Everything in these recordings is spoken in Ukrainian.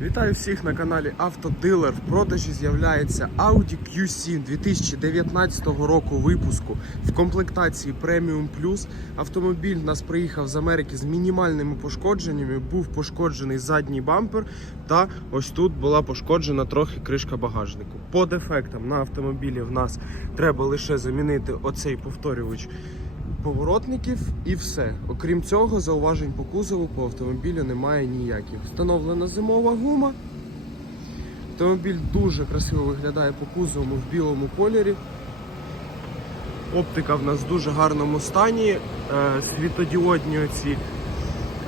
Вітаю всіх на каналі Автодилер. В продажі з'являється Audi Q7 2019 року випуску в комплектації Premium Plus. Автомобіль нас приїхав з Америки з мінімальними пошкодженнями. Був пошкоджений задній бампер, та ось тут була пошкоджена трохи кришка багажнику. По дефектам на автомобілі в нас треба лише замінити оцей повторювач поворотників і все. Окрім цього, зауважень по кузову по автомобілю немає ніяких. Встановлена зимова гума. Автомобіль дуже красиво виглядає по кузову в білому кольорі. Оптика в нас в дуже гарному стані. Е, Світодіодні оці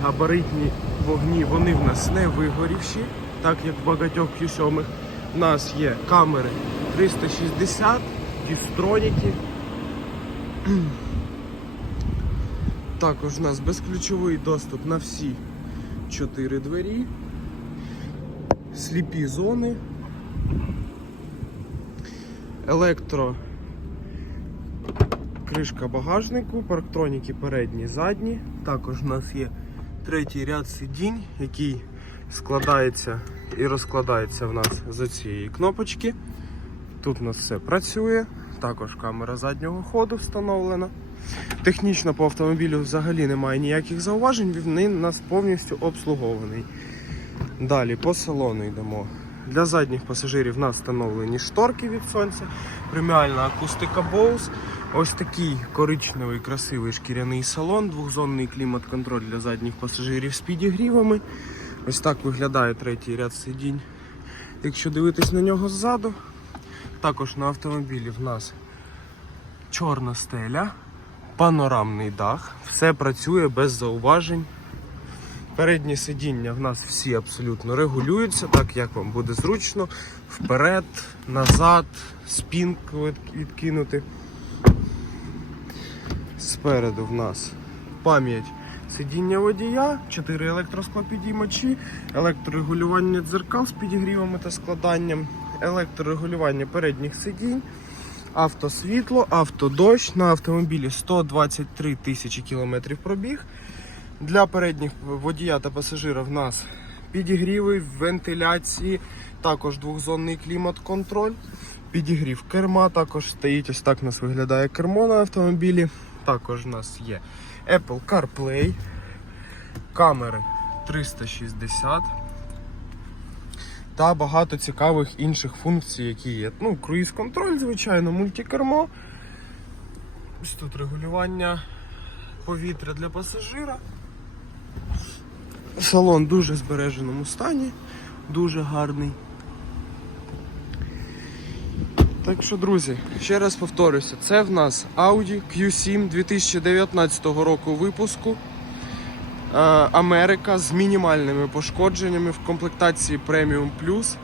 габаритні вогні, вони в нас не вигорівші, так як в багатьох Q7. У нас є камери 360, дістроніки. Також у нас безключовий доступ на всі чотири двері, сліпі зони, електро кришка багажнику, парктроніки передні, задні. Також у нас є третій ряд сидінь, який складається і розкладається в нас з цієї кнопочки. Тут у нас все працює. Також камера заднього ходу встановлена. Технічно по автомобілю взагалі немає ніяких зауважень, він нас повністю обслугований. Далі по салону йдемо. Для задніх пасажирів в нас встановлені шторки від сонця, преміальна акустика Bose. Ось такий коричневий красивий шкіряний салон, двохзонний клімат-контроль для задніх пасажирів з підігрівами. Ось так виглядає третій ряд сидінь. Якщо дивитись на нього ззаду, також на автомобілі в нас чорна стеля, панорамний дах, все працює без зауважень. Передні сидіння в нас всі абсолютно регулюються, так як вам буде зручно. Вперед, назад, спінку відкинути. Спереду в нас пам'ять сидіння водія, 4 електросклопідіймачі, електрорегулювання дзеркал з підігрівами та складанням, електрорегулювання передніх сидінь, автосвітло, автодощ. На автомобілі 123 тисячі кілометрів пробіг. Для передніх водія та пасажира в нас підігріви, вентиляції, також двохзонний клімат-контроль, підігрів керма, також стоїть ось так у нас виглядає кермо на автомобілі. Також у нас є Apple CarPlay, камери 360 та багато цікавих інших функцій, які є. Ну, круїз-контроль, звичайно, мультикермо. Ось тут регулювання повітря для пасажира. Салон в дуже збереженому стані, дуже гарний. Так що, друзі, ще раз повторюся, це в нас Audi Q7 2019 року випуску. Е, Америка з мінімальними пошкодженнями в комплектації Premium Plus.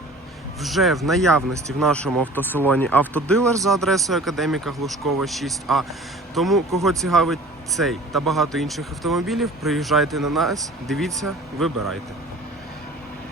Вже в наявності в нашому автосалоні автодилер за адресою Академіка Глушкова 6А. Тому кого цікавить цей та багато інших автомобілів, приїжджайте на нас, дивіться, вибирайте.